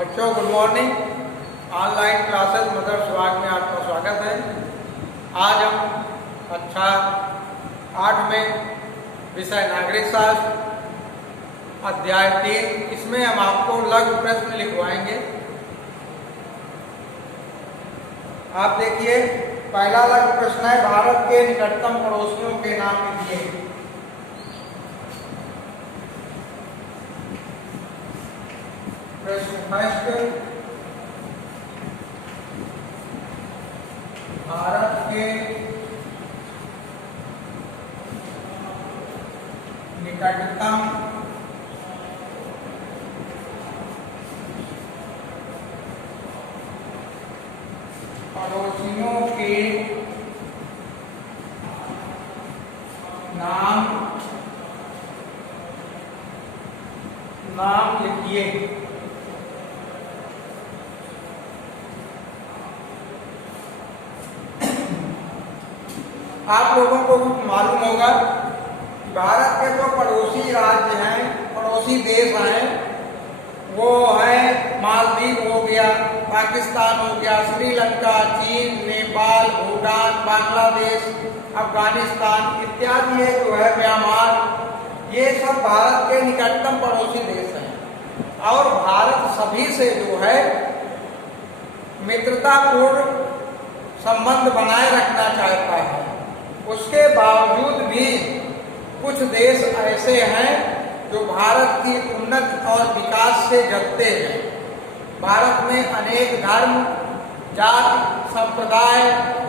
बच्चों good morning. Online classes mother सुहाग में आपका स्वागत है। आज हम कक्षा 8 में विषय नागरिक शास्त्र अध्याय 3 इसमें हम आपको लघु प्रश्न लिखवाएंगे। आप देखिए, पहला लघु प्रश्न है, भारत के निकटतम पड़ोसियों के नाम लिखिए। प्रश्न फर्स्ट, भारत के निकटतम पड़ोसियों के नाम लिखिए। आप लोगों को मालूम होगा कि भारत के जो पड़ोसी राज्य हैं, पड़ोसी देश हैं, वो है मालदीव हो गया, पाकिस्तान हो गया, श्रीलंका, चीन, नेपाल, भूटान, बांग्लादेश, अफगानिस्तान इत्यादि है जो है म्यांमार, ये सब भारत के निकटतम पड़ोसी देश हैं। और भारत सभी से जो है मित्रतापूर्ण संबंध बनाए रखना चाहता है। उसके बावजूद भी कुछ देश ऐसे हैं जो भारत की उन्नति और विकास से जलते हैं। भारत में अनेक धर्म, जाति, संप्रदाय,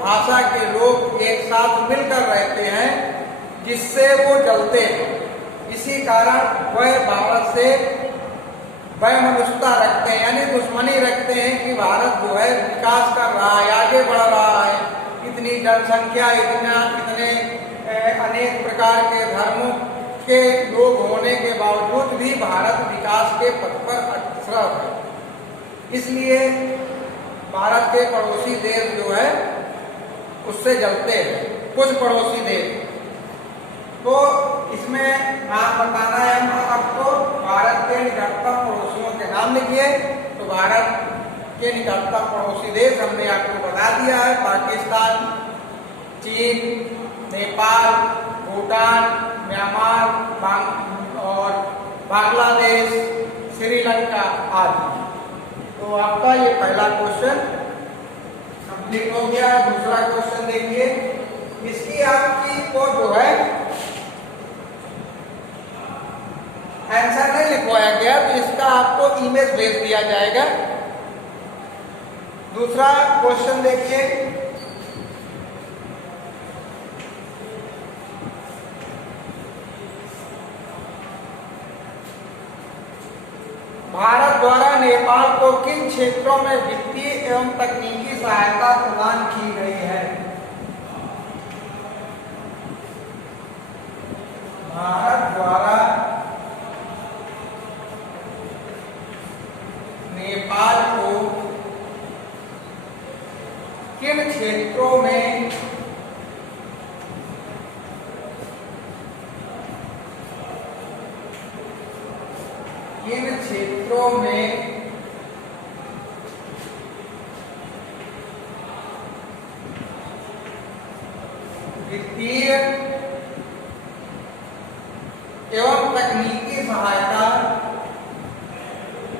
भाषा के लोग एक साथ मिलकर रहते हैं, जिससे वो जलते हैं। इसी कारण वह भारत से वैमनस्यता रखते हैं, यानी दुश्मनी रखते हैं कि भारत जो है विकास कर रहा है, आगे बढ़ रहा है, इतनी जनसंख्या, इतने अनेक प्रकार के धर्मों के लोग होने के बावजूद भी भारत विकास के पथ पर अग्रसर है। इसलिए भारत के पड़ोसी देश जो है उससे जलते हैं, कुछ पड़ोसी देश। तो इसमें नाम बताना है आपको। भारत के निकटतम पड़ोसियों के नाम लिखिए। तो भारत के निकटतम पड़ोसी देश हमने आपको बता दिया है, पाकिस्तान, चीन, नेपाल, भूटान, म्यांमार और बांग्लादेश, श्रीलंका आदि। तो आपका ये पहला क्वेश्चन कंप्लीट हो गया। दूसरा क्वेश्चन देखिए, इसकी आपकी को जो है आंसर नहीं लिखवाया गया, तो इसका आपको इमेज भेज दिया जाएगा। दूसरा क्वेश्चन देखिए, भारत द्वारा नेपाल को किन क्षेत्रों में वित्तीय एवं तकनीकी सहायता प्रदान की गई है? भारत द्वारा नेपाल को किन क्षेत्रों में वित्तीय एवं तकनीकी सहायता प्रदान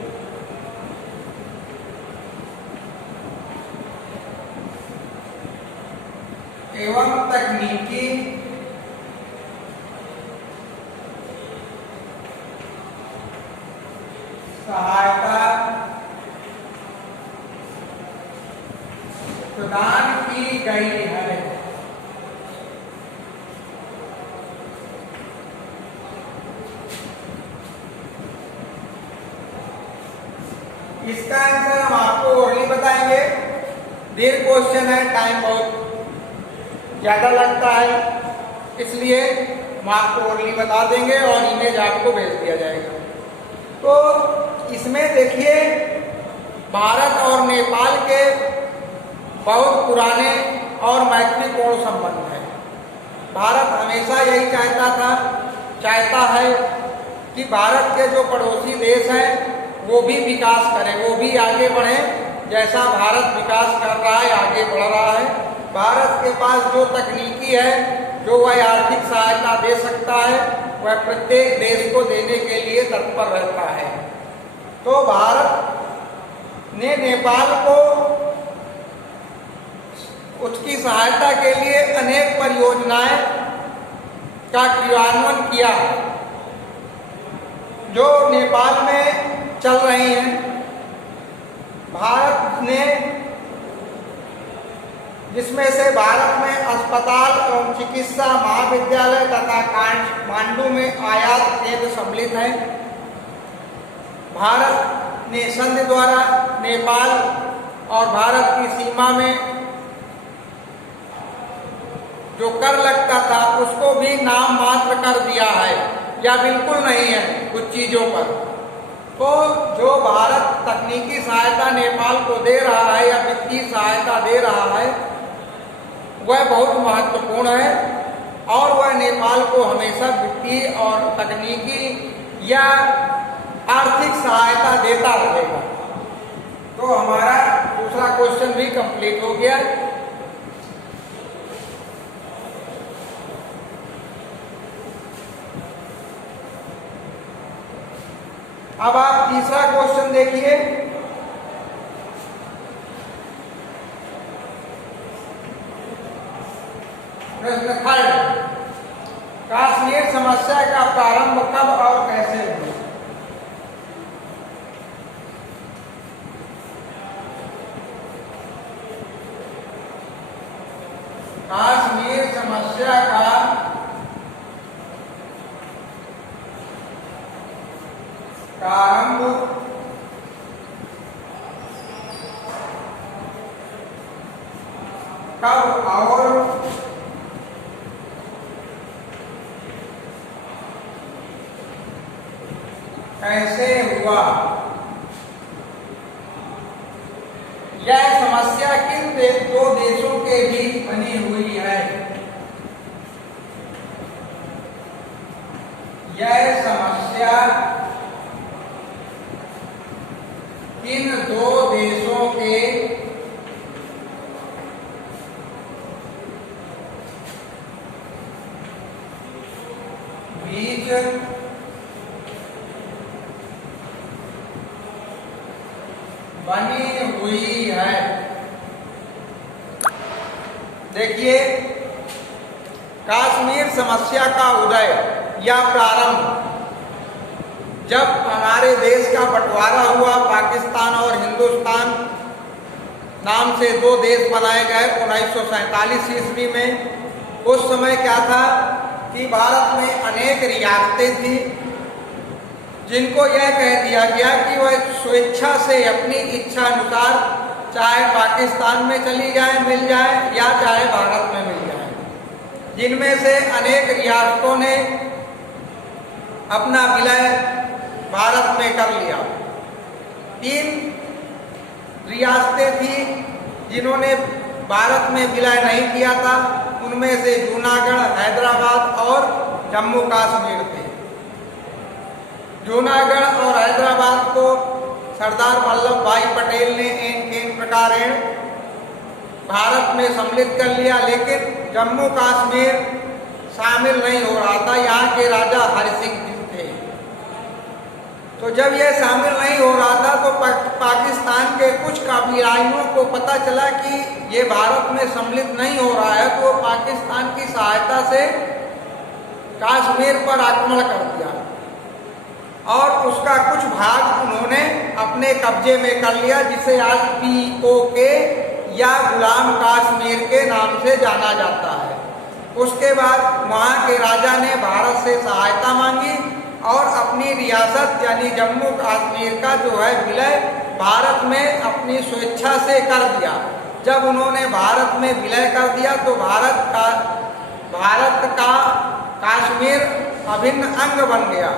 की गई है। इसका आंसर हम आपको ओरली बताएंगे। दीर्घ क्वेश्चन है, टाइम बहुत ज्यादा लगता है, इसलिए हम आपको ओरली बता देंगे और इमेज आपको भेज दिया जाएगा। तो इसमें देखिए, भारत और नेपाल के बहुत पुराने और मैत्रीपूर्ण संबंध है। भारत हमेशा यही चाहता है कि भारत के जो पड़ोसी देश हैं वो भी विकास करें, वो भी आगे बढ़े जैसा भारत विकास कर रहा है, आगे बढ़ रहा है। भारत के पास जो तकनीकी है, जो वह आर्थिक सहायता दे सकता है, वह प्रत्येक देश को देने के लिए तत्पर रहता है। तो भारत ने नेपाल को उसकी सहायता के लिए अनेक परियोजनाएं का क्रियान्वयन किया जो नेपाल में चल रही हैं। भारत ने, जिसमें से भारत में अस्पताल एवं चिकित्सा महाविद्यालय तथा काठमांडू में आयात केंद्र सम्मिलित है। भारत ने संघ द्वारा नेपाल और भारत की सीमा में जो कर लगता था उसको भी नाम मात्र कर दिया है या बिल्कुल नहीं है कुछ चीजों पर। तो जो भारत तकनीकी सहायता नेपाल को दे रहा है या वित्तीय सहायता दे रहा है वह बहुत महत्वपूर्ण है और वह नेपाल को हमेशा वित्तीय और तकनीकी या आर्थिक सहायता देता रहेगा। तो हमारा दूसरा क्वेश्चन भी कंप्लीट हो गया। अब आप तीसरा क्वेश्चन देखिए। प्रश्न थर्ड, कश्मीर समस्या का प्रारंभ कब और कैसे हुआ? कश्मीर समस्या का प्रारंभ कब और कैसे हुआ? यह समस्या किन दो देशों के बीच बनी हुई है? यह समस्या इन दो देशों के बीच बनी हुई है। देखिए, कश्मीर समस्या का उदय या प्रारंभ जब हमारे देश का बंटवारा हुआ, पाकिस्तान और हिंदुस्तान नाम से दो देश बनाए गए 1947 ईस्वी में। उस समय क्या था कि भारत में अनेक रियासतें थी जिनको यह कह दिया गया कि वह स्वेच्छा से अपनी इच्छा अनुसार चाहे पाकिस्तान में चली जाए मिल जाए या चाहे भारत में मिल जाए। जिनमें से अनेक रियासतों ने अपना विलय भारत में कर लिया। 3 रियासतें थी जिन्होंने भारत में विलय नहीं किया था, उनमें से जूनागढ़, हैदराबाद और जम्मू कश्मीर थे। जूनागढ़ और हैदराबाद को सरदार वल्लभ भाई पटेल ने इन प्रकार भारत में सम्मिलित कर लिया, लेकिन जम्मू कश्मीर शामिल नहीं हो रहा था। यहाँ के राजा हरि सिंह जी थे। तो जब यह शामिल नहीं हो रहा था तो पाकिस्तान के कुछ कबीलाइयों को पता चला कि ये भारत में सम्मिलित नहीं हो रहा है, तो पाकिस्तान की सहायता से कश्मीर पर आक्रमण कर दिया और उसका कुछ भाग उन्होंने अपने कब्जे में कर लिया, जिसे आज POK या गुलाम कश्मीर के नाम से जाना जाता है। उसके बाद वहाँ के राजा ने भारत से सहायता मांगी और अपनी रियासत यानी जम्मू कश्मीर का जो है विलय भारत में अपनी स्वेच्छा से कर दिया। जब उन्होंने भारत में विलय कर दिया तो भारत का कश्मीर अभिन्न अंग बन गया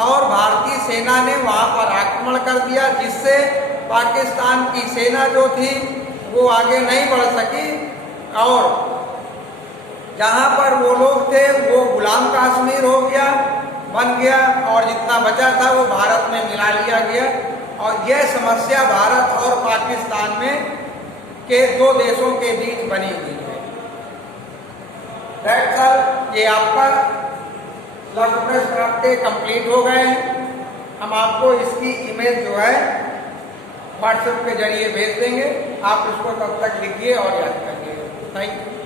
और भारतीय सेना ने वहाँ पर आक्रमण कर दिया, जिससे पाकिस्तान की सेना जो थी वो आगे नहीं बढ़ सकी और जहाँ पर वो लोग थे वो गुलाम कश्मीर हो गया, बन गया और जितना बचा था वो भारत में मिला लिया गया। और यह समस्या भारत और पाकिस्तान में के दो देशों के बीच बनी हुई है। That's all. ये आपका लघु प्रश्न आपके कंप्लीट हो गए हैं। हम आपको इसकी इमेज जो है व्हाट्सएप के जरिए भेज देंगे। आप इसको तब तक लिखिए और याद करिए। Thank you.